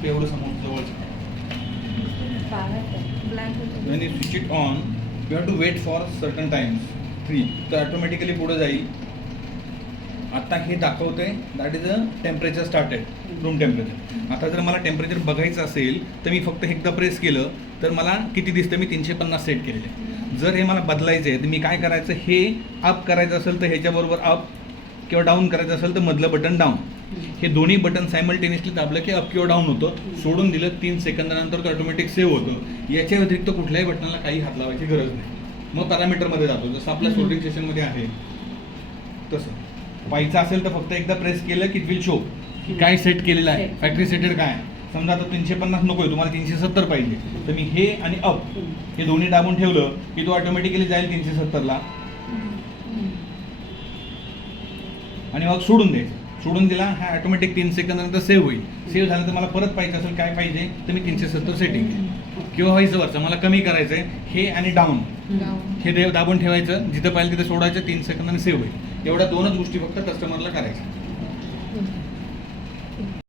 फक्त एवढं समोर जवळचं. When you switch it on, you have to wait for certain times. 3. तर ऑटोमॅटिकली पुढे जाईल. आता हे दाखवतंय that is a temperature started, room temperature. आता जर मला टेम्परेचर बघायचं असेल तर मी फक्त एकदा प्रेस केलं तर मला किती दिसतं, मी 350 सेट केलेले आहे. जर हे मला बदलायचं आहे तर मी काय करायचं, हे अप करायचं असेल तर ह्याच्याबरोबर अप किंवा डाऊन करायचं असेल तर मधलं बटन डाऊन. हे दोन्ही बटन सायमल्टेनियसली दाबलं की अप किंवा डाऊन होतं. सोडून दिलं 3 सेकंदानंतर तो ऑटोमॅटिक सेव्ह होतं. याच्या व्यतिरिक्त कुठल्याही बटनाला काही हात लावायची गरज नाही. मग पॅरामीटरमध्ये जातो, जसं आपल्या सोल्डरिंग सेशनमध्ये आहे तसं. पाहायचं असेल तर फक्त एकदा प्रेस केलं की विल शो की काय सेट केलेलं आहे, फॅक्टरी सेटेड काय आहे. समजा आता 350 नको आहे, तुम्हाला 370 पाहिजे, तर मी हे आणि अप हे दोन्ही दाबून ठेवलं की तो ऑटोमॅटिकली जाईल 370ला आणि मग सोडून द्यायचं. सोडून दिला हा ऑटोमॅटिक 3 सेकंदानंतर सेव्ह होईल. सेव्ह झालं तर मला परत पाहिजे असेल काय पाहिजे तर मी 370 सेटिंग किंवा व्हायचं वरचं मला कमी करायचं आहे, हे आणि डाऊन हे दाबून ठेवायचं, जिथं पाहिजे तिथं सोडायचं, 3 सेकंदाने सेव्ह होईल. एवढ्या 2च गोष्टी फक्त कस्टमरला करायच्या.